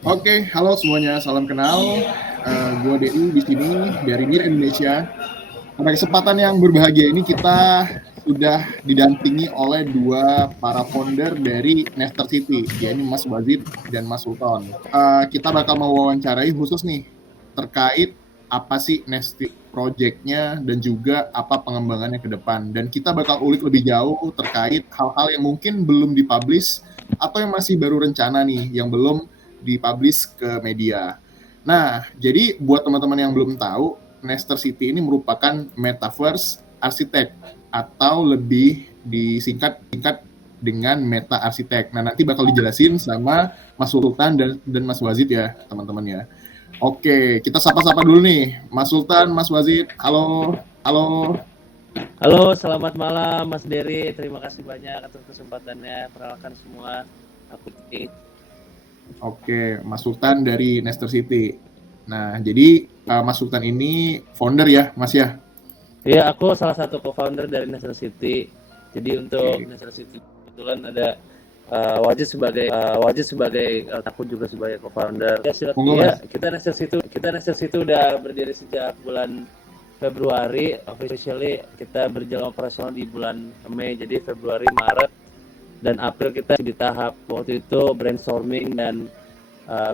Oke, halo semuanya, salam kenal. Gue Dedi di sini dari NIR Indonesia. Pada kesempatan yang berbahagia ini kita sudah didampingi oleh dua para founder dari Nester City, yaitu Mas Wazid dan Mas Sultan. Kita bakal mewawancarai khusus nih terkait apa sih Nesti project-nya dan juga apa pengembangannya ke depan. Dan kita bakal ulik lebih jauh terkait hal-hal yang mungkin belum dipublish atau yang masih baru rencana nih, yang belum dipublish ke media. Nah, jadi buat teman-teman yang belum tahu, Nester City ini merupakan metaverse arsitek atau lebih disingkat dengan meta arsitek. Nah, nanti bakal dijelasin sama Mas Sultan dan Mas Wazid ya, teman-teman ya. Oke, kita sapa-sapa dulu nih. Mas Sultan, Mas Wazid, halo. Halo. Halo, selamat malam Mas Dery. Terima kasih banyak atas kesempatannya. Perkenalkan semua, aku Dery. Oke, Mas Sultan dari Nester City. Nah, jadi Mas Sultan ini founder ya, Mas ya? Iya, aku salah satu co-founder dari Nester City. Jadi untuk Oke. Nester City kebetulan ada Wajid sebagai aku juga sebagai co-founder. Ya, Monggo, ya, Mas. kita Nester City udah berdiri sejak bulan Februari. Officially kita berjalan operasional di bulan Mei. Jadi Februari, Maret, dan April kita di tahap waktu itu brainstorming dan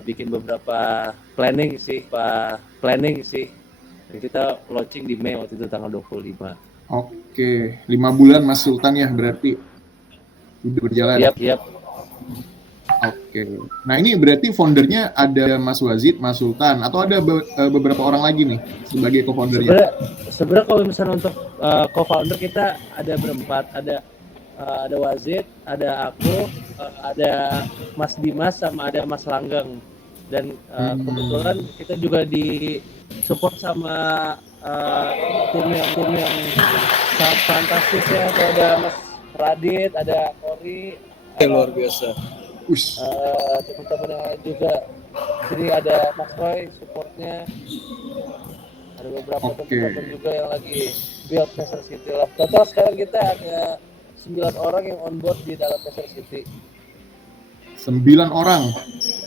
bikin beberapa planning sih. Dan kita launching di Mei waktu itu tanggal 25. Oke, 5 bulan Mas Sultan ya berarti udah berjalan. Yap. Oke. Nah, ini berarti foundernya ada Mas Wazid, Mas Sultan, atau ada beberapa orang lagi nih sebagai co-foundernya? Sebenarnya kalau misalnya untuk co-founder kita ada berempat, ada Wazid, ada aku, ada Mas Dimas, sama ada Mas Langgeng. Dan kebetulan kita juga di support sama tim yang sangat fantastis ya. Ada Mas Radit, ada Kori, luar biasa. teman-teman yang lain juga. Jadi ada Mas Roy supportnya, ada beberapa teman-teman juga yang lagi build Nester City lah. Total sekarang kita ada 9 orang yang on board di dalam Nester City. 9 orang,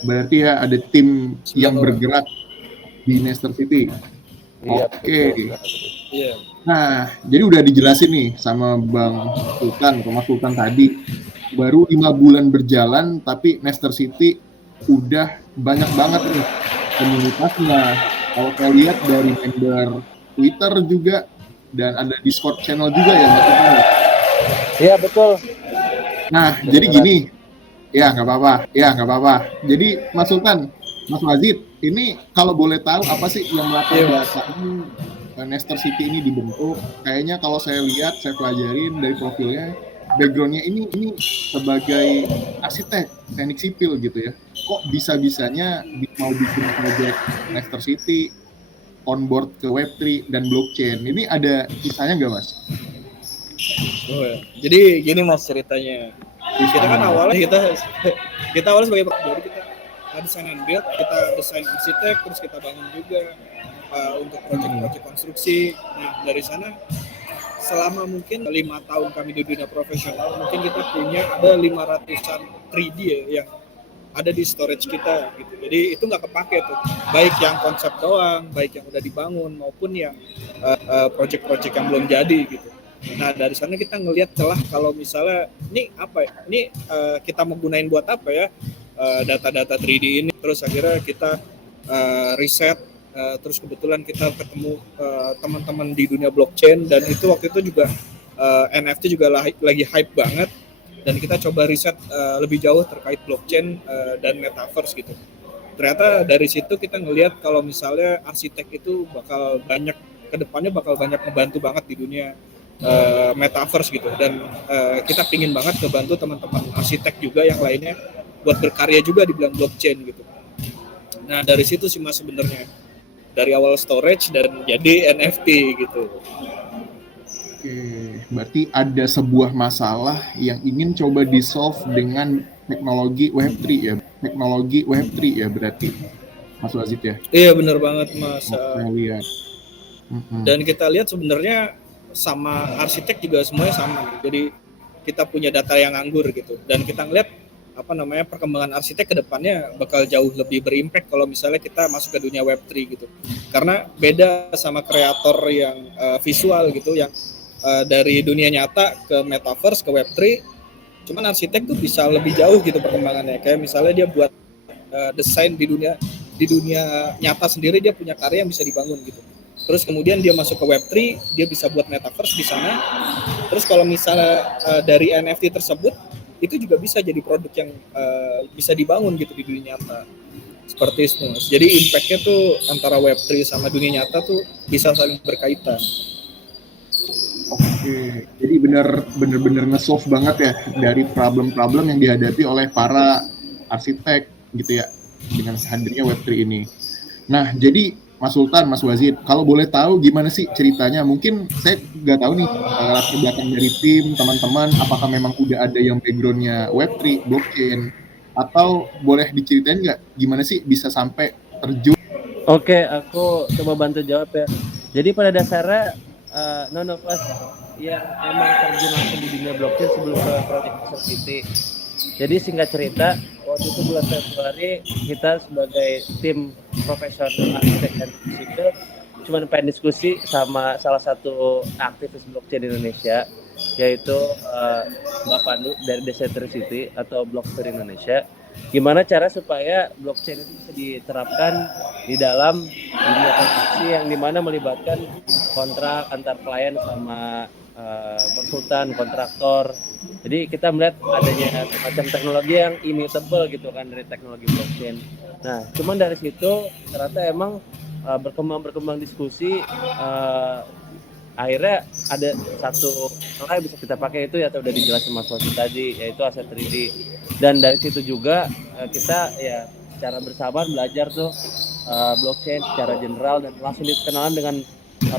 berarti ya ada tim yang bergerak di Nester City. Oke. Iya. Nah, jadi udah dijelasin nih sama Bang Sultan, Mas Sultan tadi. Baru 5 bulan berjalan, tapi Nester City udah banyak banget nih komunitasnya. Kalau saya lihat dari member Twitter juga, dan ada Discord channel juga ya, Mas Sultan. Iya, betul. Nah, jadi gini. Ya, nggak apa-apa. Jadi, Mas Sultan, Mas Wazid, ini kalau boleh tahu apa sih yang melatar belakang Nester City ini dibentuk? Kayaknya kalau saya lihat, saya pelajarin dari profilnya, background-nya ini sebagai arsitek teknik sipil gitu ya. Kok bisa-bisanya mau bikin project Nester City on board ke Web3 dan blockchain? Ini ada kisahnya nggak, Mas? Oh ya. Jadi gini Mas ceritanya. Kita kan awalnya kita awalnya sebagai jadi kita desain and build, kita desain arsitek, terus kita bangun juga untuk proyek-proyek konstruksi. Nah, dari sana selama mungkin 5 tahun kami di dunia profesional, mungkin kita punya ada 500-an 3D ya, yang ada di storage kita gitu. Jadi itu nggak kepake tuh, baik yang konsep doang, baik yang udah dibangun maupun yang proyek-proyek yang belum jadi gitu. Nah, dari sana kita ngelihat celah kalau misalnya ini apa ya, ini kita mau gunain buat apa ya data-data 3D ini. Terus akhirnya kita riset, terus kebetulan kita ketemu teman-teman di dunia blockchain, dan itu waktu itu juga NFT juga lagi hype banget, dan kita coba riset lebih jauh terkait blockchain dan metaverse gitu. Ternyata dari situ kita ngelihat kalau misalnya arsitek itu kedepannya bakal banyak membantu banget di dunia metaverse gitu, dan kita pingin banget ngebantu teman-teman arsitek juga yang lainnya buat berkarya juga di bidang blockchain gitu. Nah, dari situ sih Mas sebenarnya, dari awal storage dan jadi NFT gitu. Oke, berarti ada sebuah masalah yang ingin coba di-solve dengan teknologi Web3 ya berarti, Mas Wazid ya? Iya, benar banget Mas. Saya lihat. Dan kita lihat sebenarnya sama arsitek juga semuanya sama. Jadi kita punya data yang nganggur gitu, dan kita ngeliat perkembangan arsitek ke depannya bakal jauh lebih berimpact kalau misalnya kita masuk ke dunia Web3 gitu. Karena beda sama kreator yang visual gitu, yang dari dunia nyata ke metaverse ke Web3, cuman arsitek tuh bisa lebih jauh gitu perkembangannya. Kayak misalnya dia buat desain di dunia nyata sendiri, dia punya karya yang bisa dibangun gitu. Terus kemudian dia masuk ke Web3, dia bisa buat metaverse di sana. Terus kalau misalnya dari NFT tersebut, itu juga bisa jadi produk yang bisa dibangun gitu di dunia nyata. Seperti itu, Mas. Jadi impact-nya tuh antara Web3 sama dunia nyata tuh bisa saling berkaitan. Oke, jadi bener-bener nge-solve banget ya dari problem-problem yang dihadapi oleh para arsitek gitu ya dengan hadirnya Web3 ini. Nah, jadi Mas Sultan, Mas Wazid, kalau boleh tahu gimana sih ceritanya? Mungkin saya nggak tahu nih latar belakang dari tim, teman-teman, apakah memang udah ada yang background-nya Web3, blockchain, atau boleh diceritain nggak gimana sih bisa sampai terjun? Oke, aku coba bantu jawab ya. Jadi pada dasarnya none of us yang emang terjun langsung di dunia blockchain sebelum ke Project Master City. Jadi singkat cerita, waktu itu bulan Februari kita sebagai tim profesional arsitek dan sipil cuma pengen diskusi sama salah satu aktivis blockchain di Indonesia, yaitu Mbak Pandu dari Decentricity atau Blocksphere Indonesia. Gimana cara supaya blockchain itu bisa diterapkan di dalam dunia transaksi yang dimana melibatkan kontrak antar klien sama konsultan, kontraktor. Jadi kita melihat adanya semacam teknologi yang immutable gitu kan dari teknologi blockchain. Nah, cuman dari situ ternyata emang berkembang diskusi, akhirnya ada satu hal yang bisa kita pakai itu ya, udah dijelasin Mas Wasi tadi, yaitu aset 3D. Dan dari situ juga kita ya secara bersama belajar tuh blockchain secara general dan langsung dikenalan dengan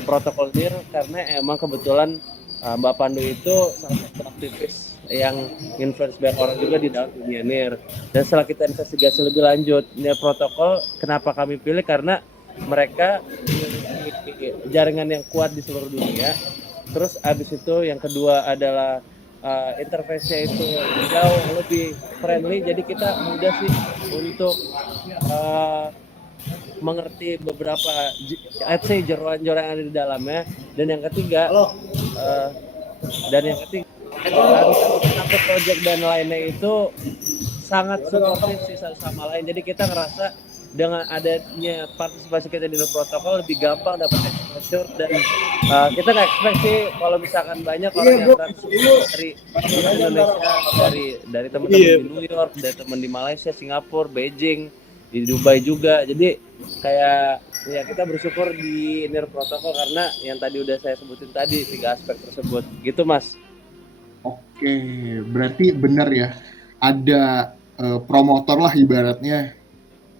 protokol NIR, karena emang kebetulan Mbak Pandu itu salah satu aktivis yang influence banyak orang juga di dalam dunia NIR. Dan setelah kita investigasi lebih lanjut, NIR protokol kenapa kami pilih, karena mereka memiliki jaringan yang kuat di seluruh dunia. Terus abis itu yang kedua adalah interface-nya itu jauh lebih friendly, jadi kita mudah sih untuk mengerti beberapa let's say jeroan-jeroan yang ada di dalamnya. Dan yang ketiga satu project dan lainnya itu sangat supportif sih satu sama lain. Jadi kita ngerasa dengan adanya partisipasi kita di protokol lebih gampang dapat exposure, dan kita nggak expect sih kalau misalkan banyak orang yang dari Indonesia, dari teman-teman di New York, dari teman di Malaysia, Singapura, Beijing, di Dubai juga. Jadi kayak ya kita bersyukur di NIR protokol karena yang tadi udah saya sebutin tadi 3 aspek tersebut gitu, Mas. Oke, berarti benar ya, ada promotor lah ibaratnya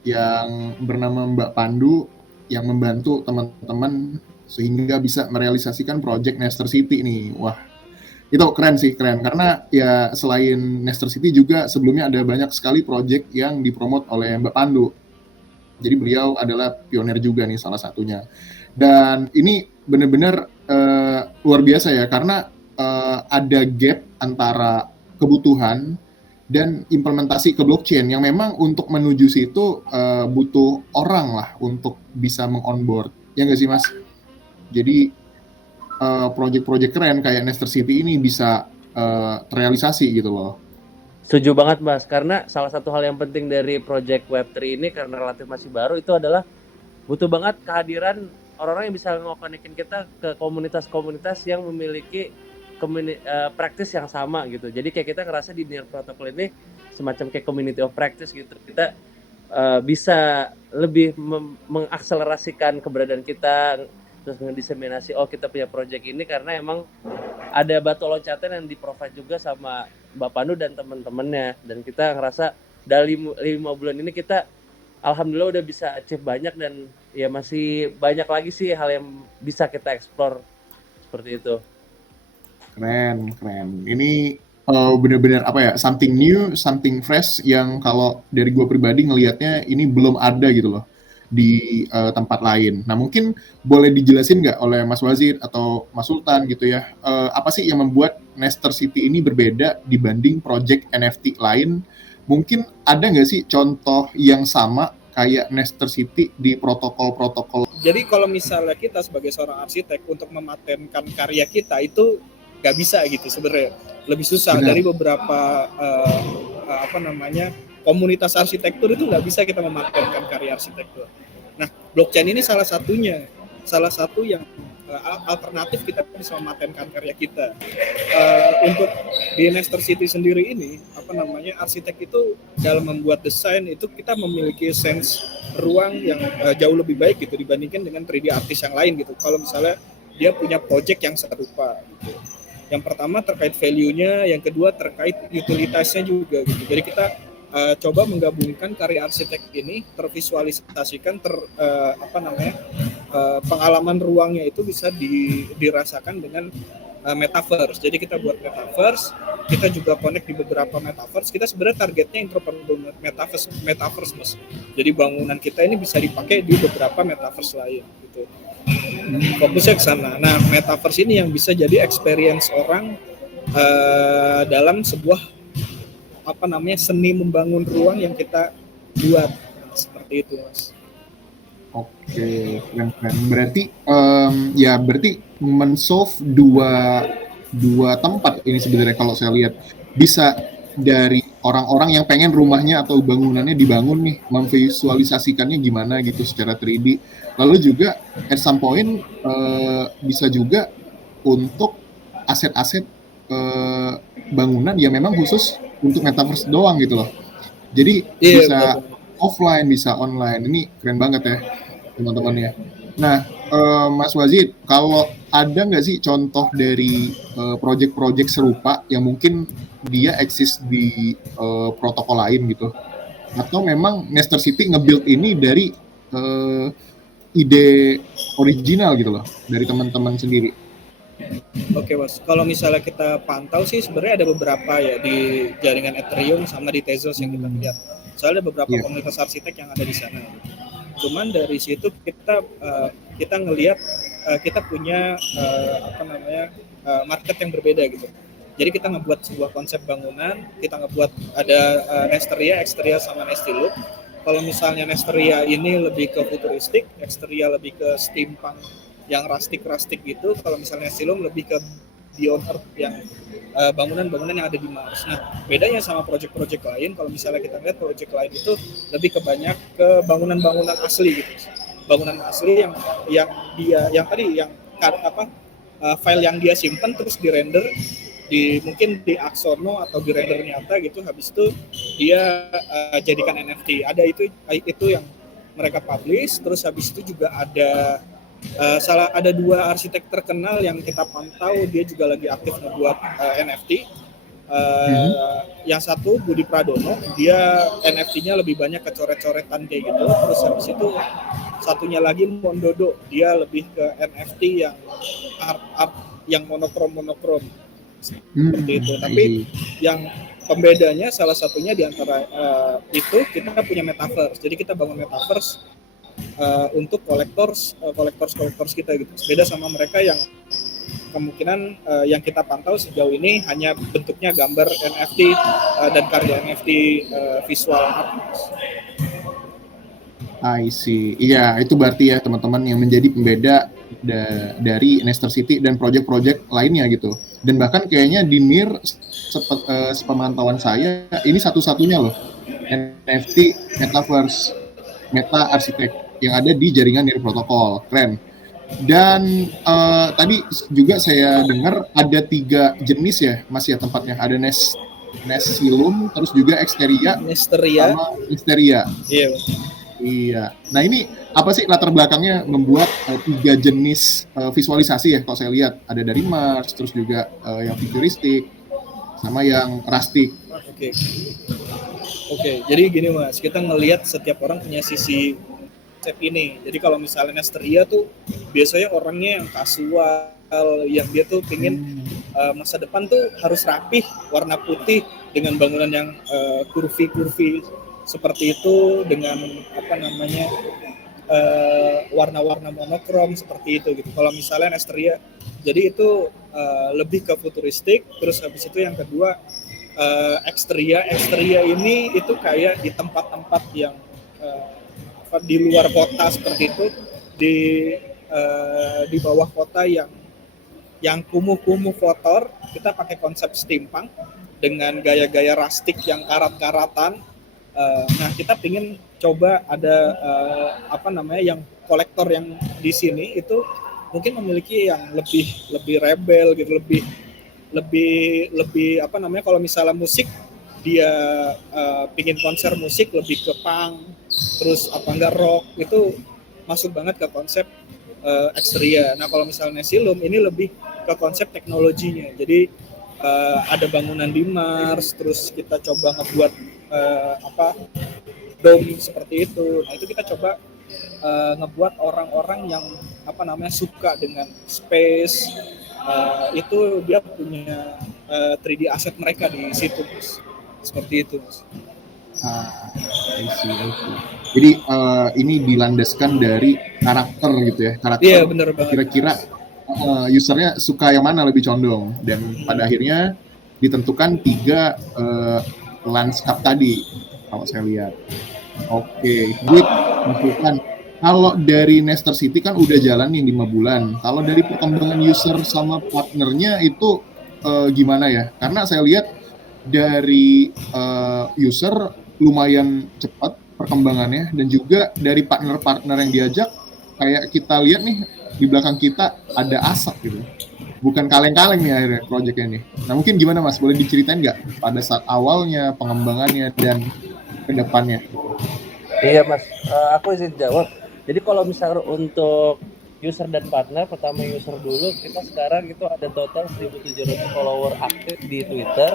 yang bernama Mbak Pandu yang membantu teman-teman sehingga bisa merealisasikan project Nester City nih. Wah, itu keren sih, keren. Karena ya selain Nester City juga sebelumnya ada banyak sekali project yang dipromot oleh Mbak Pandu. Jadi beliau adalah pionir juga nih salah satunya. Dan ini benar-benar luar biasa ya, karena ada gap antara kebutuhan dan implementasi ke blockchain yang memang untuk menuju situ butuh orang lah untuk bisa meng-onboard. Ya nggak sih, Mas? Jadi project-project keren kayak Nester City ini bisa terrealisasi gitu loh. Setuju banget, Mas, karena salah satu hal yang penting dari project Web3 ini karena relatif masih baru itu adalah butuh banget kehadiran orang-orang yang bisa nge-connectin kita ke komunitas-komunitas yang memiliki practice yang sama gitu. Jadi kayak kita ngerasa di NIR protokol ini semacam kayak community of practice gitu. Kita bisa lebih mengakselerasikan keberadaan kita, terus ngediseminasi kita punya project ini karena emang ada batu loncatan yang di-provide juga sama Mbak Pandu dan teman-temannya. Dan kita ngerasa dari 5 bulan ini kita alhamdulillah udah bisa achieve banyak, dan ya masih banyak lagi sih hal yang bisa kita explore seperti itu. Keren. Ini benar-benar apa ya, something new, something fresh yang kalau dari gue pribadi ngelihatnya ini belum ada gitu loh di tempat lain. Nah mungkin boleh dijelasin nggak oleh Mas Wazir atau Mas Sultan gitu ya, apa sih yang membuat Nester City ini berbeda dibanding project NFT lain Mungkin ada nggak sih contoh yang sama kayak Nester City di protokol-protokol? Jadi kalau misalnya kita sebagai seorang arsitek untuk mematenkan karya kita itu nggak bisa gitu sebenarnya, lebih susah. Benar. Dari beberapa komunitas arsitektur itu nggak bisa kita mematenkan karya arsitektur. Nah, blockchain ini salah satunya, salah satu yang alternatif kita bisa mematenkan karya kita. Untuk di Nester City sendiri ini, arsitek itu dalam membuat desain itu kita memiliki sense ruang yang jauh lebih baik gitu dibandingkan dengan 3D artis yang lain gitu. Kalau misalnya dia punya project yang serupa gitu. Yang pertama terkait value-nya, yang kedua terkait utilitasnya juga gitu. Jadi kita coba menggabungkan karya arsitek ini tervisualisasikan pengalaman ruangnya itu bisa dirasakan dengan metaverse. Jadi kita buat metaverse, kita juga connect di beberapa metaverse. Kita sebenarnya targetnya entrepreneur metaverse Mas. Jadi bangunan kita ini bisa dipakai di beberapa metaverse lain gitu. Fokusnya ke sana. Nah, metaverse ini yang bisa jadi experience orang dalam sebuah seni membangun ruang yang kita buat seperti itu, Mas. Oke, keren. Berarti berarti men-solve dua tempat ini sebenarnya kalau saya lihat. Bisa dari orang-orang yang pengen rumahnya atau bangunannya dibangun nih, memvisualisasikannya gimana gitu secara 3D. Lalu juga at some point bisa juga untuk aset-aset bangunan yang memang khusus untuk metaverse doang gitu loh. Jadi bisa offline, bisa online. Ini keren banget ya teman-teman ya. Nah, Mas Wazid, kalau ada nggak sih contoh dari project-project serupa yang mungkin dia eksis di protokol lain gitu? Atau memang Nester City nge-build ini dari ide original gitu loh, dari teman-teman sendiri? Oke, Mas. Kalau misalnya kita pantau sih sebenarnya ada beberapa ya di jaringan Ethereum sama di Tezos yang kita lihat. Soalnya ada beberapa komunitas arsitek yang ada di sana. Cuman dari situ kita ngelihat kita punya market yang berbeda gitu. Jadi kita ngebuat sebuah konsep bangunan, kita ngebuat ada Nesteria, Exteria sama Nestiloop. Kalau misalnya Nesteria ini lebih ke futuristik, Exteria lebih ke steampunk yang rustic gitu. Kalau misalnya Nestiloop lebih ke Beyond Earth yang bangunan-bangunan yang ada di Mars. Nah, bedanya sama project-project lain, kalau misalnya kita lihat project lain itu lebih banyak ke bangunan-bangunan asli gitu. Bangunan asli yang file yang dia simpan terus dirender mungkin di Axono atau di render nyata gitu, habis itu dia jadikan NFT. Ada itu yang mereka publish, terus habis itu juga ada ada dua arsitek terkenal yang kita pantau, dia juga lagi aktif membuat NFT. Yang satu Budi Pradono, dia NFT-nya lebih banyak kecoret-coretan kayak gitu. Terus habis itu satunya lagi Mondodo, dia lebih ke NFT yang art yang monokrom seperti itu. Tapi yang pembedanya salah satunya di antara itu kita punya metaverse. Jadi kita bangun metaverse untuk collectors kita gitu. Beda sama mereka yang kemungkinan yang kita pantau sejauh ini hanya bentuknya gambar NFT dan karya NFT visual art. I see. Iya, itu berarti ya teman-teman yang menjadi pembeda dari Nester City dan project-project lainnya gitu. Dan bahkan kayaknya di NIR sepemantauan saya ini satu-satunya loh NFT Metaverse Meta Arsitek yang ada di jaringan NIR Protocol. Keren. Dan tadi juga saya dengar ada 3 jenis ya Mas ya tempatnya. Ada Nestiloop, terus juga Exteria sama Exteria. Iya. Nah ini apa sih latar belakangnya membuat 3 jenis visualisasi ya kalau saya lihat. Ada dari Mars, terus juga yang futuristik, sama yang rustic. Oke. Jadi gini Mas, kita ngelihat setiap orang punya sisi konsep ini. Jadi kalau misalnya Nesteria tuh biasanya orangnya yang kasual, yang dia tuh pingin masa depan tuh harus rapih, warna putih dengan bangunan yang kurvi seperti itu, dengan warna-warna monokrom seperti itu gitu. Kalau misalnya Nesteria, jadi itu lebih ke futuristik. Terus habis itu yang kedua Exteria ini itu kayak di tempat-tempat yang di luar kota seperti itu, di bawah kota yang kumuh-kumuh kotor, kita pakai konsep steampunk dengan gaya-gaya rustic yang karat-karatan. Nah, kita pingin coba ada yang kolektor yang di sini itu mungkin memiliki yang lebih rebel gitu, lebih kalau misalnya musik dia pingin konser musik lebih ke punk, terus rock, itu masuk banget ke konsep Exteria. Nah, kalau misalnya Silum ini lebih ke konsep teknologinya. Jadi ada bangunan di Mars, terus kita coba ngebuat dome seperti itu. Nah, itu kita coba ngebuat orang-orang yang suka dengan space, itu dia punya 3D asset mereka di situ, Mas. Seperti itu, Mas. I see. Jadi ini dilandaskan dari karakter gitu ya, karakter. Iya, benar banget. Kira-kira usernya suka yang mana lebih condong, dan pada akhirnya ditentukan 3 landscape tadi kalau saya lihat. Oke, good. Maksudkan kalau dari Nester City kan udah jalan nih 5 bulan. Kalau dari perkembangan user sama partnernya itu gimana ya? Karena saya lihat dari user lumayan cepat perkembangannya, dan juga dari partner-partner yang diajak, kayak kita lihat nih di belakang kita ada asap gitu. Bukan kaleng-kaleng nih akhirnya projectnya nih. Nah, mungkin gimana Mas? Boleh diceritain nggak pada saat awalnya, pengembangannya, dan kedepannya? Iya Mas, aku izin jawab. Jadi kalau misalnya untuk user dan partner, pertama user dulu, kita sekarang itu ada total 1.700 follower aktif di Twitter.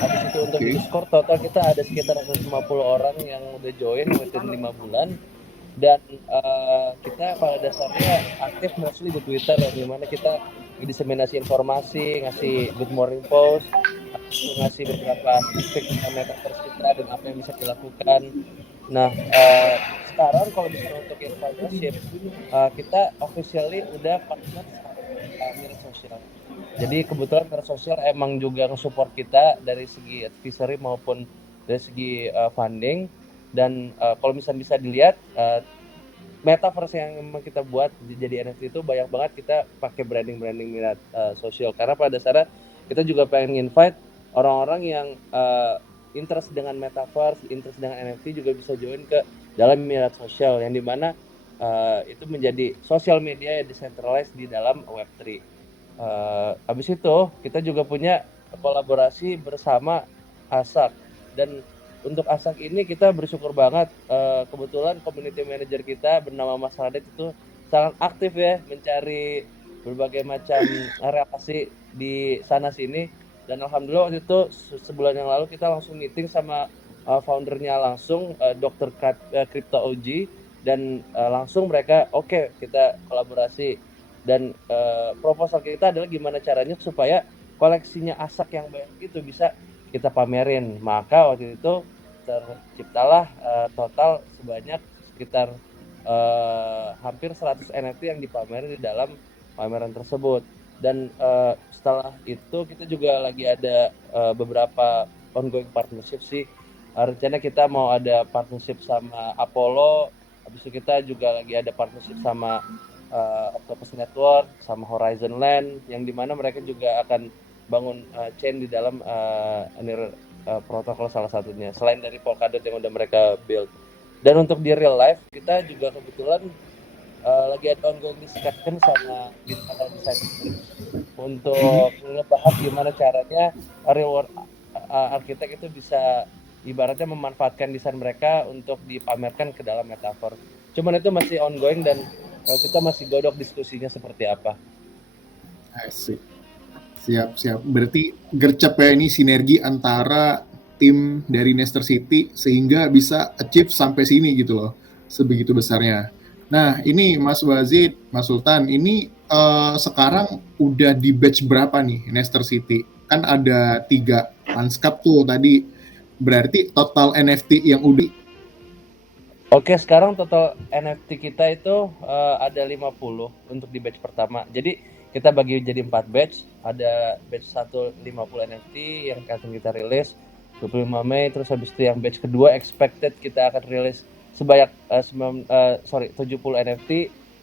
Habis itu untuk Discord total kita ada sekitar 150 orang yang udah join within 5 bulan. Dan kita pada dasarnya aktif mostly di Twitter, di mana kita diseminasi informasi, ngasih good morning post, ngasih beberapa feedback tentang metaverse kita dan apa yang bisa dilakukan. Nah, sekarang kalau misalnya untuk yang partnership, kita officially udah partner sama Mira Sosial. Jadi kebetulan Mira Sosial emang juga nge-support kita dari segi advisory maupun dari segi funding. Dan kalau misalnya bisa dilihat, metaverse yang memang kita buat jadi NFT itu banyak banget kita pakai branding Mira Sosial. Karena pada dasarnya kita juga pengen invite orang-orang yang interest dengan metaverse, interest dengan NFT juga bisa join ke dalam Mira Sosial, yang dimana itu menjadi sosial media yang decentralized di dalam Web3. Habis itu kita juga punya kolaborasi bersama ASAK, dan untuk ASAK ini kita bersyukur banget, kebetulan community manager kita bernama Mas Radet itu sangat aktif ya mencari berbagai macam relasi di sana sini. Dan alhamdulillah waktu itu sebulan yang lalu kita langsung meeting sama foundernya langsung, Dr. Crypto OG, dan langsung mereka oke, kita kolaborasi. Dan proposal kita adalah gimana caranya supaya koleksinya ASAK yang banyak itu bisa kita pamerin. Maka waktu itu terciptalah total sebanyak sekitar hampir 100 NFT yang dipamerin di dalam pameran tersebut. Dan setelah itu kita juga lagi ada beberapa ongoing partnership sih. Rencana kita mau ada partnership sama Apollo, habis itu kita juga lagi ada partnership sama Octopus Network, sama Horizon Land, yang dimana mereka juga akan bangun chain di dalam protokol salah satunya, selain dari Polkadot yang udah mereka build. Dan untuk di real life kita juga kebetulan lagi ada ongoing discussion sama digital design untuk ngebahas gimana caranya real world arsitek itu bisa ibaratnya memanfaatkan desain mereka untuk dipamerkan ke dalam metaverse. Cuman itu masih ongoing dan kita masih godok diskusinya seperti apa. Asik. Siap. Berarti gercep ya ini sinergi antara tim dari Nester City sehingga bisa achieve sampai sini gitu loh, sebegitu besarnya. Nah, ini Mas Wazid, Mas Sultan, ini sekarang udah di batch berapa nih Nester City? Kan ada 3 landscape tuh tadi. Berarti total NFT yang udah. Oke, sekarang total NFT kita itu ada 50 untuk di batch pertama. Jadi kita bagi jadi 4 batch. Ada batch 1 50 NFT yang akan kita rilis 25 Mei, terus habis itu yang batch kedua expected kita akan rilis sebanyak 70 NFT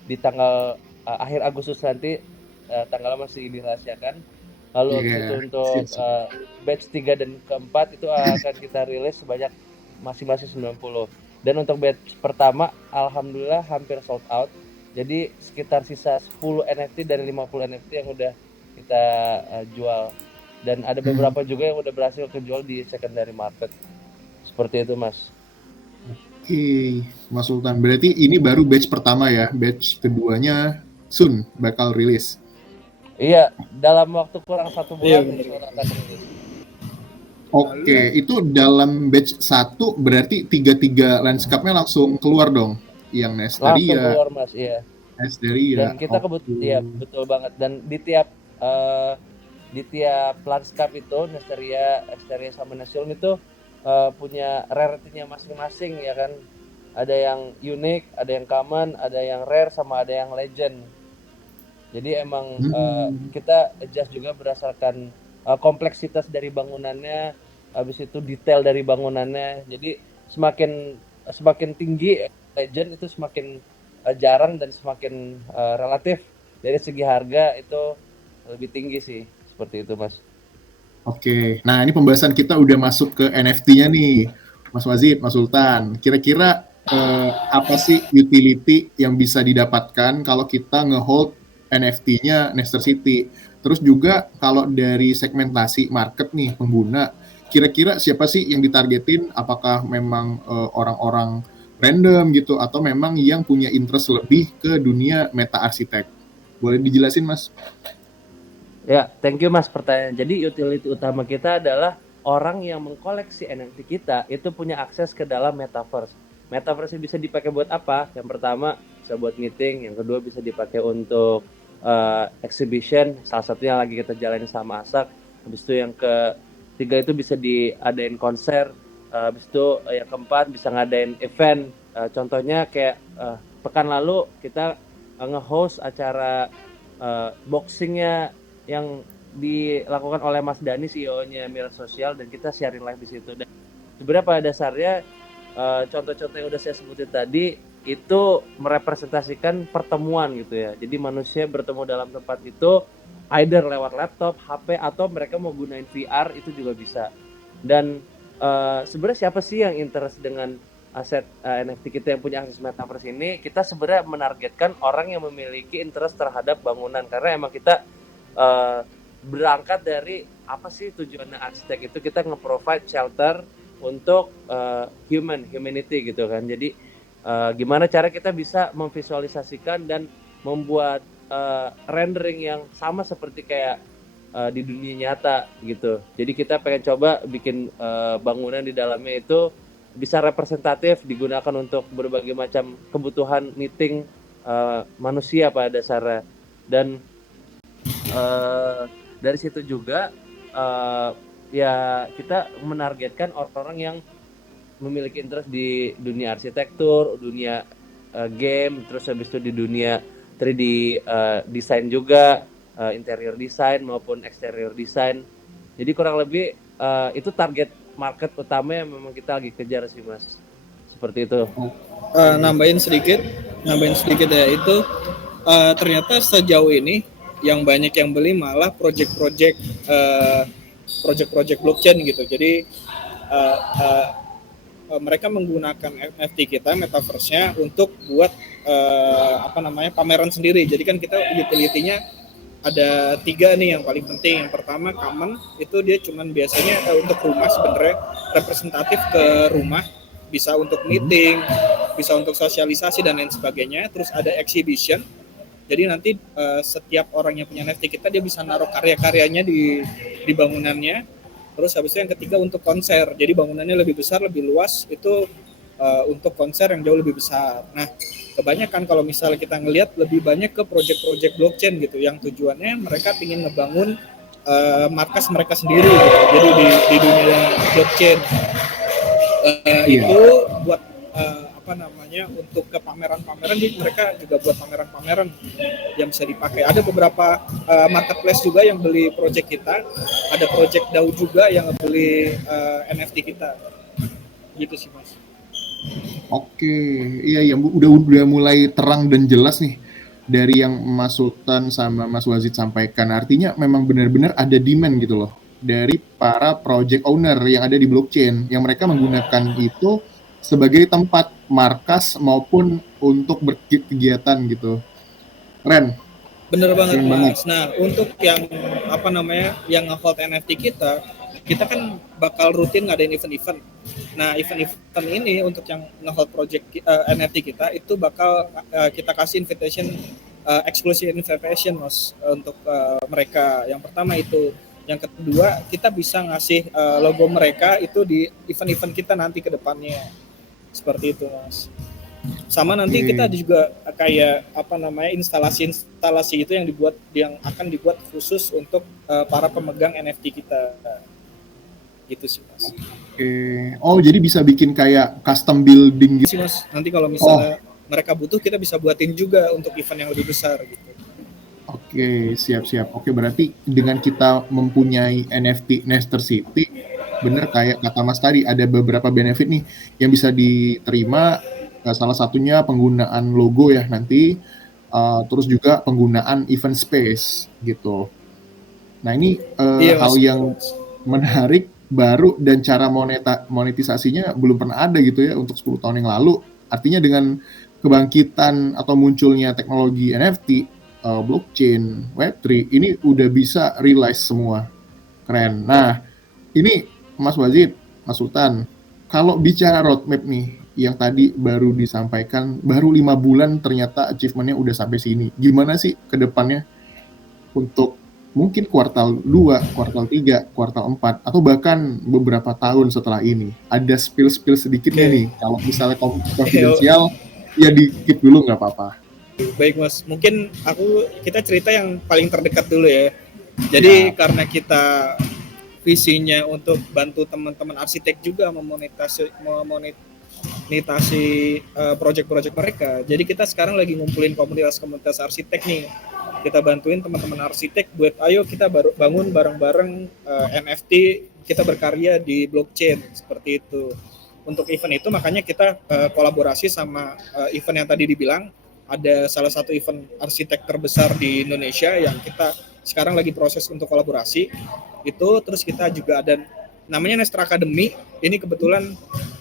di tanggal akhir Agustus nanti, tanggalnya masih dirahasiakan. Lalu habis itu untuk batch 3 dan keempat itu akan kita rilis sebanyak masing-masing 90. Dan untuk batch pertama alhamdulillah hampir sold out. Jadi sekitar sisa 10 NFT dari 50 NFT yang udah kita jual. Dan ada beberapa juga yang udah berhasil kejual di secondary market. Seperti itu, Mas. Oke, Mas Sultan. Berarti ini baru batch pertama ya. Batch keduanya soon bakal rilis. Iya, dalam waktu kurang 1 bulan akan rilis. Oke, itu dalam batch 1 berarti 3 landscape-nya langsung keluar dong. Yang Nesteria. Langsung keluar, Mas, iya. Nesteria. Dan kita iya, betul banget. Dan di tiap landscape itu Nesteria sama Nestylon itu punya rarity-nya masing-masing ya kan. Ada yang unik, ada yang common, ada yang rare, sama ada yang legend. Jadi emang kita adjust juga berdasarkan kompleksitas dari bangunannya, habis itu detail dari bangunannya. Jadi semakin tinggi legend itu semakin jarang dan semakin relatif dari segi harga itu lebih tinggi sih, seperti itu, Mas. Oke, nah ini pembahasan kita udah masuk ke NFT-nya nih, Mas Wazid, Mas Sultan. Kira-kira apa sih utility yang bisa didapatkan kalau kita nge-hold NFT-nya Nester City? Terus juga kalau dari segmentasi market nih pengguna, kira-kira siapa sih yang ditargetin? Apakah memang orang-orang random gitu atau memang yang punya interest lebih ke dunia meta arsitek? Boleh dijelasin, Mas? Ya, thank you, Mas, pertanyaan. Jadi utility utama kita adalah orang yang mengkoleksi NFT kita itu punya akses ke dalam metaverse. Metaverse bisa dipakai buat apa? Yang pertama bisa buat meeting, yang kedua bisa dipakai untuk exhibition, salah satunya lagi kita jalanin sama Asak. Habis itu yang ketiga itu bisa diadain konser. Habis itu yang keempat bisa ngadain event. Contohnya kayak pekan lalu kita nge-host acara boxingnya yang dilakukan oleh Mas Dani, CEO-nya Miras Sosial, dan kita sharing live di situ. Dan sebenarnya pada dasarnya contoh-contoh yang udah saya sebutin tadi itu merepresentasikan pertemuan gitu ya. Jadi manusia bertemu dalam tempat itu either lewat laptop, HP, atau mereka mau gunain VR itu juga bisa. Dan sebenarnya siapa sih yang interest dengan aset NFT kita yang punya akses metaverse ini? Kita sebenarnya menargetkan orang yang memiliki interest terhadap bangunan, karena emang kita berangkat dari apa sih tujuannya arsitek itu, kita nge-provide shelter untuk humanity gitu kan. Jadi gimana cara kita bisa memvisualisasikan dan membuat rendering yang sama seperti kayak di dunia nyata gitu. Jadi kita pengen coba bikin bangunan di dalamnya itu bisa representatif, digunakan untuk berbagai macam kebutuhan meeting manusia pada dasarnya. Dan dari situ juga ya kita menargetkan orang-orang yang memiliki interest di dunia arsitektur, dunia game, terus habis itu di dunia 3D desain juga, interior design maupun exterior design. Jadi kurang lebih itu target market utama yang memang kita lagi kejar sih, Mas. Seperti itu. Nambahin sedikit ya, itu ternyata sejauh ini yang banyak yang beli malah project-project blockchain gitu. Jadi mereka menggunakan NFT kita, metaverse-nya, untuk buat pameran sendiri. Jadi kan kita utility-nya ada 3 nih yang paling penting. Yang pertama common, itu dia cuman biasanya untuk rumah, sebenarnya representatif ke rumah, bisa untuk meeting, bisa untuk sosialisasi dan lain sebagainya. Terus ada exhibition. Jadi nanti setiap orang yang punya NFT kita, dia bisa naruh karya-karyanya di bangunannya. Terus habis itu yang ketiga untuk konser. Jadi bangunannya lebih besar, lebih luas, itu untuk konser yang jauh lebih besar. Nah, kebanyakan kalau misalnya kita ngelihat lebih banyak ke project-project blockchain gitu, yang tujuannya mereka ingin ngebangun markas mereka sendiri gitu. Jadi di dunia blockchain itu buat untuk ke pameran-pameran, jadi mereka juga buat pameran-pameran yang bisa dipakai. Ada beberapa marketplace juga yang beli project kita, ada project DAO juga yang beli NFT kita, gitu sih Mas. Oke, iya udah mulai terang dan jelas nih dari yang Mas Sultan sama Mas Wazid sampaikan. Artinya memang benar-benar ada demand gitu loh dari para project owner yang ada di blockchain, yang mereka menggunakan itu sebagai tempat markas maupun untuk berkegiatan gitu. Keren. Bener banget Keren Mas. banget. Nah untuk yang yang nge-hold NFT kita kan bakal rutin ngadain event-event. Nah event-event ini untuk yang nge-hold project NFT kita itu bakal kita kasih invitation, exclusive invitation Mas, untuk mereka. Yang pertama itu. Yang kedua, kita bisa ngasih logo mereka itu di event-event kita nanti ke depannya. Seperti itu Mas. Sama nanti kita juga kayak instalasi itu yang akan dibuat khusus untuk para pemegang NFT kita. Gitu sih Mas. Oke. Oh, jadi bisa bikin kayak custom building gitu sih Mas. Nanti kalau misalnya mereka butuh, kita bisa buatin juga untuk event yang lebih besar gitu. Oke, siap. Oke, berarti dengan kita mempunyai NFT Nester City, bener kayak kata Mas tadi, ada beberapa benefit nih yang bisa diterima. Salah satunya penggunaan logo ya nanti, terus juga penggunaan event space gitu. Nah ini hal yang menarik baru dan cara monetisasinya belum pernah ada gitu ya untuk 10 tahun yang lalu. Artinya dengan kebangkitan atau munculnya teknologi NFT, blockchain, Web3, ini udah bisa realize semua. Keren. Nah, ini Mas Wazid, Mas Sultan, kalau bicara roadmap nih, yang tadi baru disampaikan, baru 5 bulan ternyata achievement-nya udah sampai sini. Gimana sih ke depannya untuk mungkin kuartal 2, kuartal 3, kuartal 4, atau bahkan beberapa tahun setelah ini? Ada spill sedikitnya nih, kalau misalnya konfidensial, ya di-keep dulu nggak apa-apa. Baik Mas, mungkin kita cerita yang paling terdekat dulu ya. Jadi karena kita visinya untuk bantu teman-teman arsitek juga memonetasi project-project mereka. Jadi kita sekarang lagi ngumpulin komunitas arsitek nih. Kita bantuin teman-teman arsitek buat ayo kita bangun bareng-bareng NFT, kita berkarya di blockchain seperti itu. Untuk event itu makanya kita kolaborasi sama event yang tadi dibilang. Ada salah satu event arsitek terbesar di Indonesia yang kita sekarang lagi proses untuk kolaborasi itu. Terus kita juga ada namanya Nester Academy. Ini kebetulan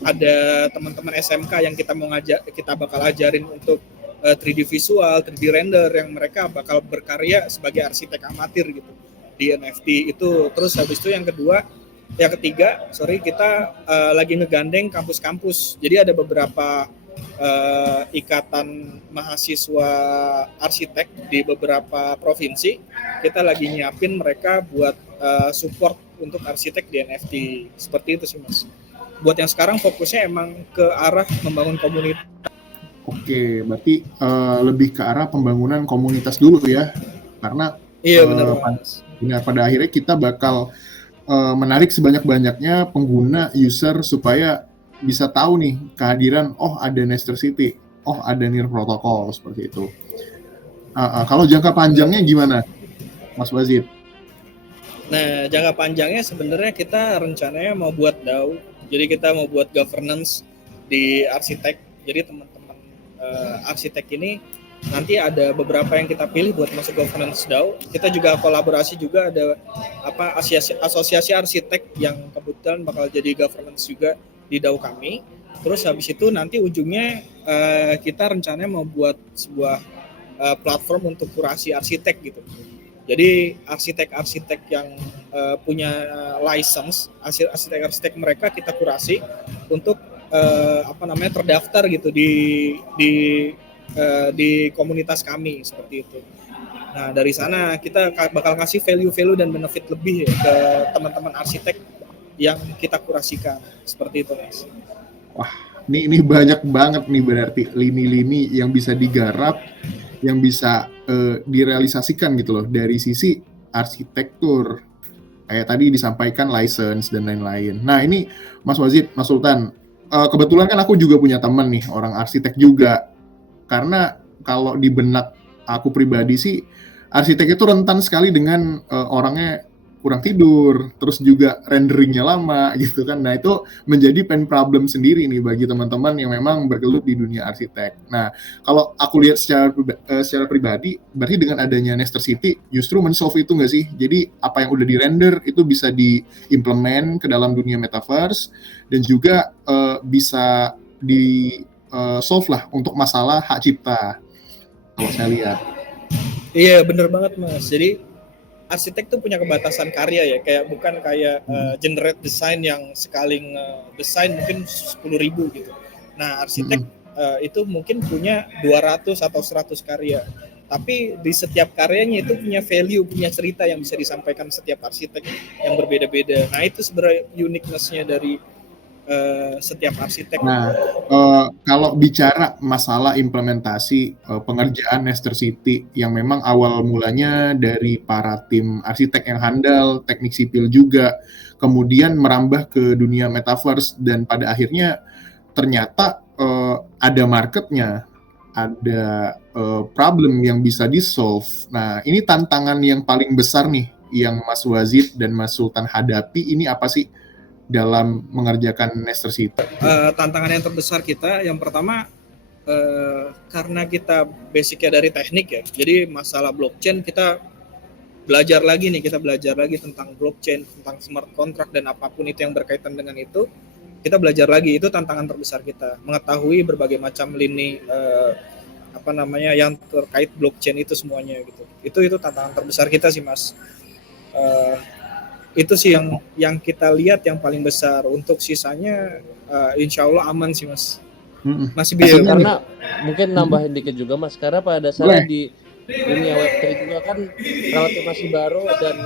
ada teman-teman SMK yang kita bakal ajarin untuk 3D visual, 3D render, yang mereka bakal berkarya sebagai arsitek amatir gitu di NFT itu. Terus habis itu yang ketiga, kita lagi ngegandeng kampus-kampus. Jadi ada beberapa ikatan mahasiswa arsitek di beberapa provinsi. Kita lagi nyiapin mereka buat support untuk arsitek di NFT. Seperti itu sih Mas. Buat yang sekarang fokusnya emang ke arah membangun komunitas. Oke, berarti lebih ke arah pembangunan komunitas dulu ya. Karena benar pada akhirnya kita bakal menarik sebanyak-banyaknya pengguna user supaya bisa tahu nih kehadiran ada Nester City, ada NIR Protocol seperti itu. Kalau jangka panjangnya gimana, Mas Wazid? Nah, jangka panjangnya sebenarnya kita rencananya mau buat DAO. Jadi kita mau buat governance di arsitek. Jadi teman-teman arsitek ini nanti ada beberapa yang kita pilih buat masuk governance DAO. Kita juga kolaborasi juga ada asosiasi arsitek yang kebetulan bakal jadi governance juga di DAO kami. Terus habis itu nanti ujungnya kita rencananya mau buat sebuah platform untuk kurasi arsitek gitu. Jadi arsitek-arsitek yang punya license, arsitek-arsitek mereka kita kurasi untuk terdaftar gitu di komunitas kami seperti itu. Nah dari sana kita bakal kasih value dan benefit lebih ya ke teman-teman arsitek yang kita kurasikan seperti itu Mas. Wah, ini banyak banget nih berarti lini-lini yang bisa digarap, yang bisa direalisasikan gitu loh dari sisi arsitektur. Kayak tadi disampaikan license dan lain-lain. Nah ini Mas Wazid, Mas Sultan, kebetulan kan aku juga punya teman nih orang arsitek juga. Karena kalau di benak aku pribadi sih arsitek itu rentan sekali dengan orangnya kurang tidur, terus juga renderingnya lama gitu kan. Nah itu menjadi pain problem sendiri nih bagi teman-teman yang memang bergelut di dunia arsitek. Nah kalau aku lihat secara pribadi, berarti dengan adanya Nester City justru men-solve itu nggak sih? Jadi apa yang udah di-render itu bisa diimplement ke dalam dunia metaverse dan juga bisa di solve lah untuk masalah hak cipta kalau saya lihat. Iya bener banget Mas. Jadi arsitek tuh punya kebatasan karya ya, kayak bukan kayak generate design yang sekali desain mungkin 10.000 gitu. Nah arsitek itu mungkin punya 200 atau 100 karya, tapi di setiap karyanya itu punya value, punya cerita yang bisa disampaikan setiap arsitek yang berbeda-beda. Nah itu sebenarnya uniqueness-nya dari setiap arsitek. Nah, kalau bicara masalah implementasi pengerjaan Nester City yang memang awal mulanya dari para tim arsitek yang handal, teknik sipil juga, kemudian merambah ke dunia metaverse dan pada akhirnya ternyata ada marketnya, ada problem yang bisa di-solve. Nah, ini tantangan yang paling besar nih yang Mas Wazid dan Mas Sultan hadapi ini apa sih dalam mengerjakan Nester City? Tantangan yang terbesar kita yang pertama karena kita basicnya dari teknik ya, jadi masalah blockchain kita belajar lagi tentang blockchain, tentang smart contract dan apapun itu yang berkaitan dengan itu, kita belajar lagi. Itu tantangan terbesar kita, mengetahui berbagai macam lini yang terkait blockchain itu semuanya gitu. Itu tantangan terbesar kita sih Mas. Itu sih yang kita lihat yang paling besar. Untuk sisanya insya Allah aman sih Mas. Masih bisa. Karena mungkin nambahin dikit juga Mas, karena pada dasarnya di dunia Web3 juga kan relatif masih baru dan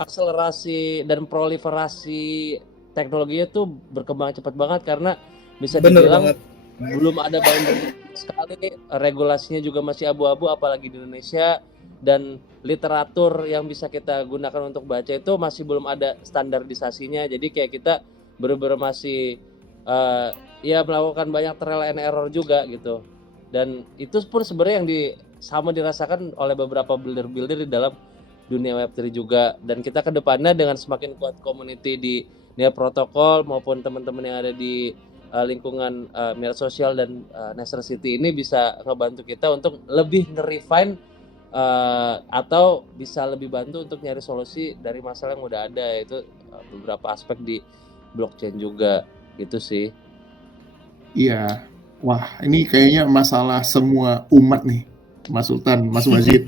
akselerasi dan proliferasi teknologinya tuh berkembang cepat banget, karena bisa dibilang belum ada boundary sekali, regulasinya juga masih abu-abu apalagi di Indonesia, dan literatur yang bisa kita gunakan untuk baca itu masih belum ada standarisasinya. Jadi kayak kita benar-benar masih melakukan banyak trial and error juga gitu. Dan itu pun sebenarnya yang sama dirasakan oleh beberapa builder-builder di dalam dunia Web3 juga. Dan kita ke depannya dengan semakin kuat community di dunia protokol maupun teman-teman yang ada di lingkungan media sosial dan Nester City ini bisa ngebantu kita untuk lebih nge-refine atau bisa lebih bantu untuk nyari solusi dari masalah yang udah ada, yaitu beberapa aspek di blockchain juga gitu sih. Iya, wah ini kayaknya masalah semua umat nih, Mas Sultan, Mas Wazid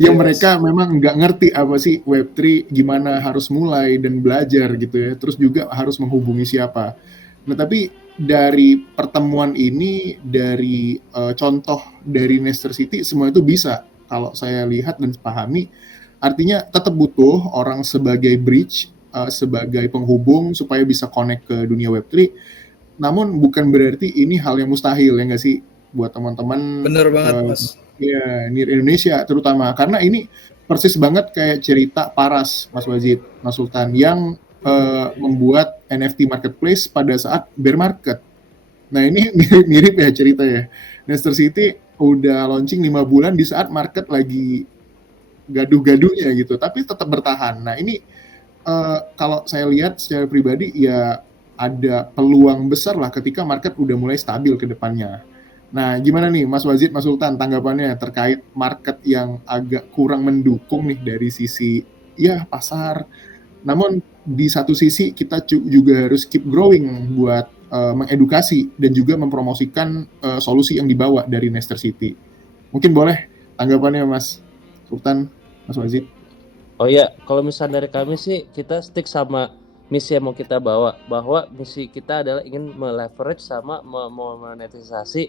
yang mereka memang nggak ngerti apa sih Web3, gimana harus mulai dan belajar gitu ya, terus juga harus menghubungi siapa. Nah tapi dari pertemuan ini, dari contoh dari Nester City, semua itu bisa kalau saya lihat dan pahami, artinya tetap butuh orang sebagai bridge, sebagai penghubung supaya bisa connect ke dunia Web3. Namun bukan berarti ini hal yang mustahil ya nggak sih buat teman-teman. Bener banget Mas. Ya, di Indonesia terutama, karena ini persis banget kayak cerita Paras, Mas Wazid, Mas Sultan, yang membuat NFT marketplace pada saat bear market. Nah ini mirip ya ceritanya. Nester City udah launching 5 bulan di saat market lagi gaduh-gaduhnya gitu, tapi tetap bertahan. Nah ini kalau saya lihat secara pribadi ya ada peluang besar lah ketika market udah mulai stabil ke depannya. Nah gimana nih Mas Wazid, Mas Sultan, tanggapannya terkait market yang agak kurang mendukung nih dari sisi ya pasar, namun di satu sisi kita juga harus keep growing buat mengedukasi dan juga mempromosikan solusi yang dibawa dari Nester City. Mungkin boleh tanggapannya Mas Sultan, Mas Wazid. Oh iya, kalau misalnya dari kami sih kita stick sama misi yang mau kita bawa, bahwa misi kita adalah ingin meleverage sama memonetisasi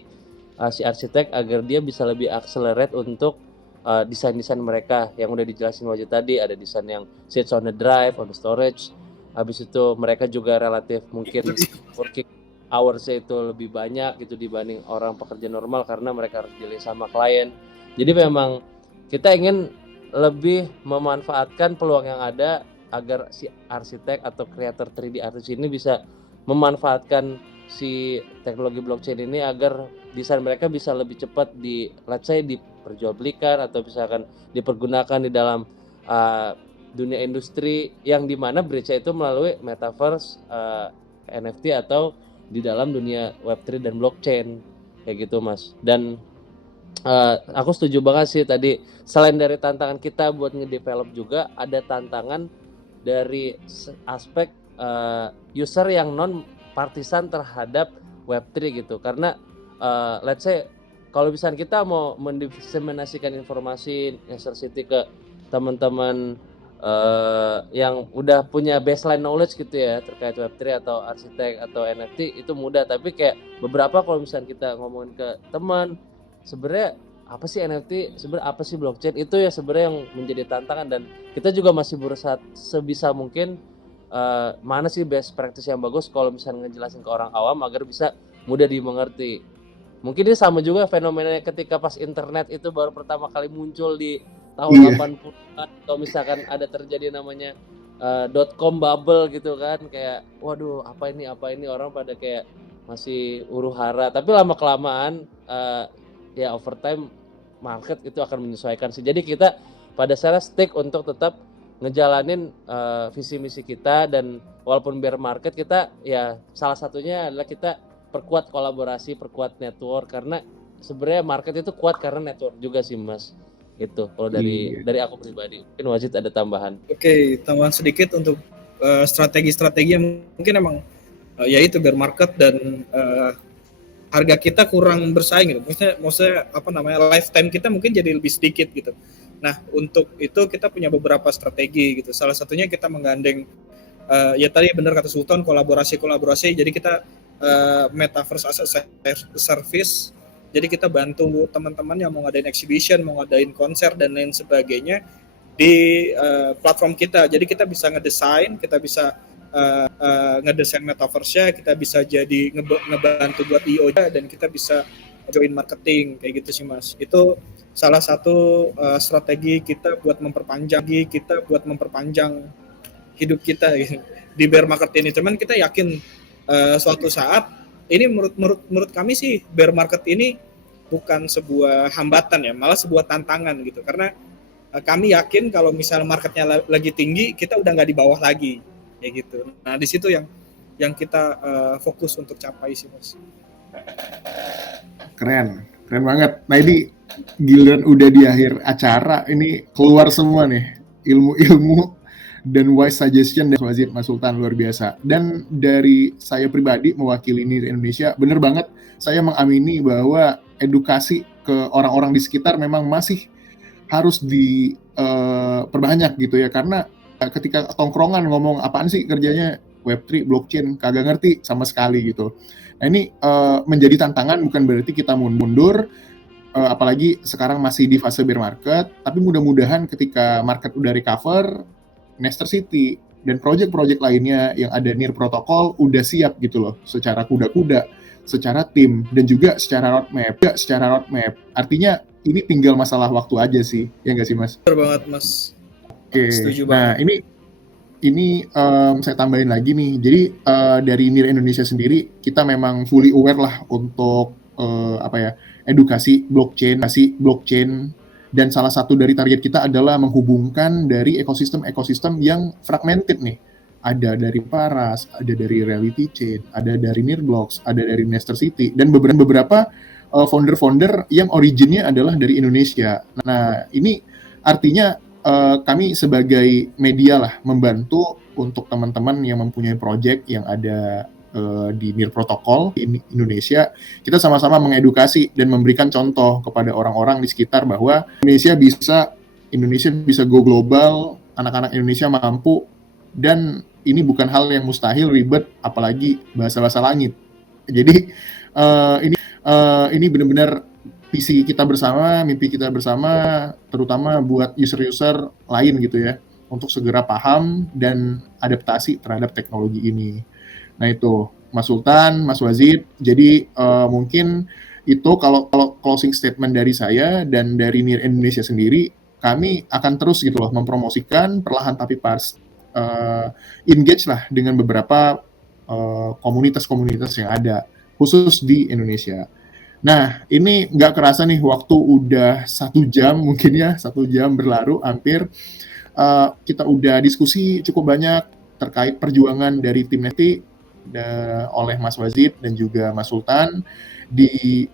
si arsitek agar dia bisa lebih accelerate untuk desain-desain mereka yang udah dijelasin Wajid tadi. Ada desain yang sits on the drive, on the storage. Habis itu mereka juga relatif mungkin working hours-nya itu lebih banyak gitu dibanding orang pekerja normal karena mereka harus dealing sama klien. Jadi memang kita ingin lebih memanfaatkan peluang yang ada agar si arsitek atau creator 3D artist ini bisa memanfaatkan si teknologi blockchain ini agar desain mereka bisa lebih cepat let's say diperjualbelikan atau misalkan dipergunakan di dalam dunia industri yang dimana bridge itu melalui metaverse, NFT atau di dalam dunia Web3 dan blockchain kayak gitu Mas. Dan aku setuju banget sih tadi, selain dari tantangan kita buat ngedevelop juga ada tantangan dari aspek user yang non partisan terhadap Web3 gitu. Karena let's say kalau misalnya kita mau mendiseminasikan informasi Nestercity ke teman-teman yang udah punya baseline knowledge gitu ya terkait Web3 atau arsitek atau NFT itu mudah, tapi kayak beberapa kalau misalnya kita ngomongin ke teman sebenarnya apa sih NFT, sebenarnya apa sih blockchain, itu ya sebenarnya yang menjadi tantangan. Dan kita juga masih berusaha sebisa mungkin mana sih best practice yang bagus kalau misalnya ngejelasin ke orang awam agar bisa mudah dimengerti. Mungkin ini sama juga fenomenanya ketika pas internet itu baru pertama kali muncul di tahun 80-an, atau misalkan ada terjadi namanya .com bubble gitu kan, kayak waduh apa ini orang pada kayak masih huru-hara, tapi lama kelamaan ya over time market itu akan menyesuaikan sih. Jadi kita pada dasarnya stick untuk tetap ngejalanin visi misi kita, dan walaupun bear market kita ya salah satunya adalah kita perkuat kolaborasi, perkuat network, karena sebenarnya market itu kuat karena network juga sih Mas. Itu kalau dari aku pribadi. Mungkin Wajid ada tambahan. Oke, tambahan sedikit untuk strategi-strategi yang mungkin emang yaitu bear market dan harga kita kurang bersaing gitu. Maksudnya apa namanya, lifetime kita mungkin jadi lebih sedikit gitu. Nah, untuk itu kita punya beberapa strategi gitu. Salah satunya kita menggandeng ya tadi benar kata Sultan, kolaborasi. Jadi kita metaverse as a service. Jadi kita bantu teman-teman yang mau ngadain exhibition, mau ngadain konser dan lain sebagainya di platform kita. Jadi kita bisa ngedesain, kita bisa ngedesain metaverse-nya, kita bisa jadi ngebantu buat IO-nya, dan kita bisa join marketing kayak gitu sih Mas. Itu salah satu strategi kita buat memperpanjang hidup kita gitu, di bear market ini. Cuman kita yakin suatu saat ini menurut kami sih bear market ini bukan sebuah hambatan ya, malah sebuah tantangan gitu. Karena kami yakin kalau misalnya marketnya lagi tinggi, kita udah nggak di bawah lagi kayak gitu. Nah di situ yang kita fokus untuk capai sih Mas. Keren banget. Nah ini giliran udah di akhir acara, ini keluar semua nih ilmu-ilmu dan wise suggestion dari Mas Sultan, luar biasa. Dan dari saya pribadi mewakili NIR Indonesia, bener banget saya mengamini bahwa edukasi ke orang-orang di sekitar memang masih harus diperbanyak gitu ya, karena ketika tongkrongan ngomong apaan sih kerjanya Web3, blockchain, kagak ngerti sama sekali gitu. Nah ini menjadi tantangan, bukan berarti kita mundur, apalagi sekarang masih di fase bear market, tapi mudah-mudahan ketika market udah recover, Nestercity dan proyek-proyek lainnya yang ada NIR protokol udah siap gitu loh, secara kuda-kuda, secara tim, dan juga secara roadmap. Artinya ini tinggal masalah waktu aja sih, ya nggak sih Mas? Benar banget Mas. Oke. Setuju Nah banget. ini saya tambahin lagi nih. Jadi dari NIR Indonesia sendiri kita memang fully aware lah untuk edukasi blockchain. Dan salah satu dari target kita adalah menghubungkan dari ekosistem yang fragmented nih. Ada dari Paras, ada dari Reality Chain, ada dari NIRBlocks, ada dari Nestercity, dan beberapa founder-founder yang originnya adalah dari Indonesia. Nah, ini artinya kami sebagai media lah membantu untuk teman-teman yang mempunyai project yang ada di NIR protokol di Indonesia. Kita sama-sama mengedukasi dan memberikan contoh kepada orang-orang di sekitar bahwa Indonesia bisa go global, anak-anak Indonesia mampu, dan ini bukan hal yang mustahil, ribet, apalagi bahasa-bahasa langit. Jadi ini benar-benar visi kita bersama, mimpi kita bersama, terutama buat user-user lain gitu ya, untuk segera paham dan adaptasi terhadap teknologi ini. Nah itu Mas Sultan, Mas Wajid. Jadi mungkin itu kalau closing statement dari saya dan dari NIR Indonesia sendiri, kami akan terus gitu loh mempromosikan perlahan tapi pasti engage lah dengan beberapa komunitas-komunitas yang ada khusus di Indonesia. Nah, ini nggak kerasa nih waktu udah 1 jam mungkin ya, 1 jam berlalu hampir. Kita udah diskusi cukup banyak terkait perjuangan dari tim Neti oleh Mas Wazid dan juga Mas Sultan di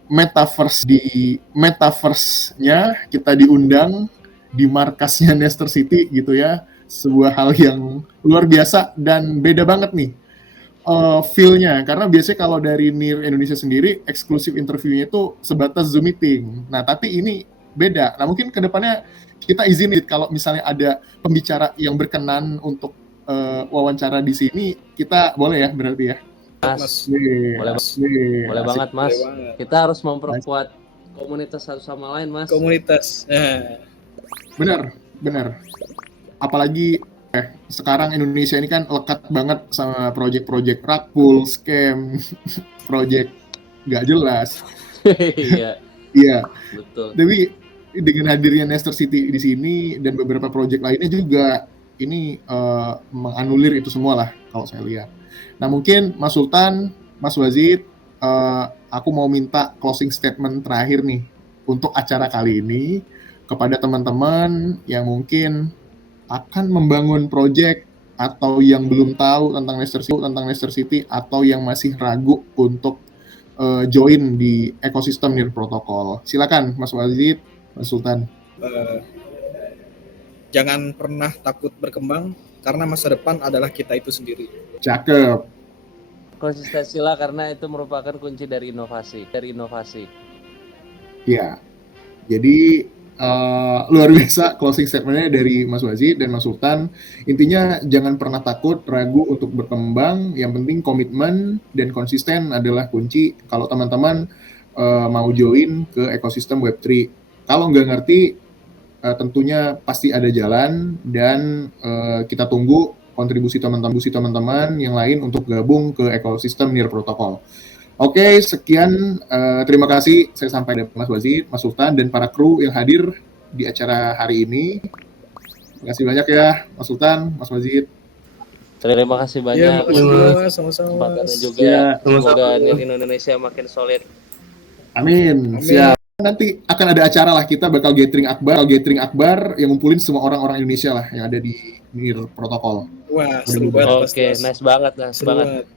metaverse-nya kita diundang di markasnya Leicester City gitu ya, sebuah hal yang luar biasa dan beda banget nih feel-nya, karena biasanya kalau dari NIR Indonesia sendiri eksklusif interviewnya itu sebatas Zoom meeting. Nah, tapi ini beda. Nah, mungkin kedepannya kita izinin kalau misalnya ada pembicara yang berkenan untuk wawancara di sini, kita boleh ya berarti ya. Mas, Nih, boleh, nih, boleh asik. banget Mas. Boleh banget. Kita harus memperkuat komunitas satu sama lain Mas. Komunitas. Benar. Apalagi sekarang Indonesia ini kan lekat banget sama project-project rug pull, scam, project nggak jelas. Iya, Iya. betul. Tapi dengan hadirnya Leicester City di sini dan beberapa project lainnya juga ini menganulir itu semua lah kalau saya lihat. Nah, mungkin Mas Sultan, Mas Wazid, aku mau minta closing statement terakhir nih untuk acara kali ini kepada teman-teman yang mungkin akan membangun project atau yang belum tahu tentang Leicester City atau yang masih ragu untuk join di ekosistem NIR Protocol. Silakan Mas Wazid, Mas Sultan. Jangan pernah takut berkembang karena masa depan adalah kita itu sendiri. Cakep. Konsistensilah karena itu merupakan kunci dari inovasi. Ya. Jadi luar biasa closing statement-nya dari Mas Wazid dan Mas Sultan. Intinya jangan pernah takut, ragu untuk berkembang. Yang penting komitmen dan konsisten adalah kunci kalau teman-teman mau join ke ekosistem Web3. Kalau nggak ngerti, tentunya pasti ada jalan dan kita tunggu kontribusi teman-teman yang lain untuk gabung ke ekosistem NIR Protocol. Oke, sekian. Terima kasih. Saya sampai dari Mas Wazid, Mas Sultan, dan para kru yang hadir di acara hari ini. Terima kasih banyak ya, Mas Sultan, Mas Wazid. Terima kasih Ya, banyak. makasih sama-sama. Kesempatannya juga. Ya, Semoga NIR Indonesia makin solid. Amin. Siap. Nanti akan ada acara lah, kita bakal gathering akbar yang ngumpulin semua orang-orang Indonesia lah yang ada di NIR Protocol. Wah, seru banget. Oke, nice banget. Seru banget.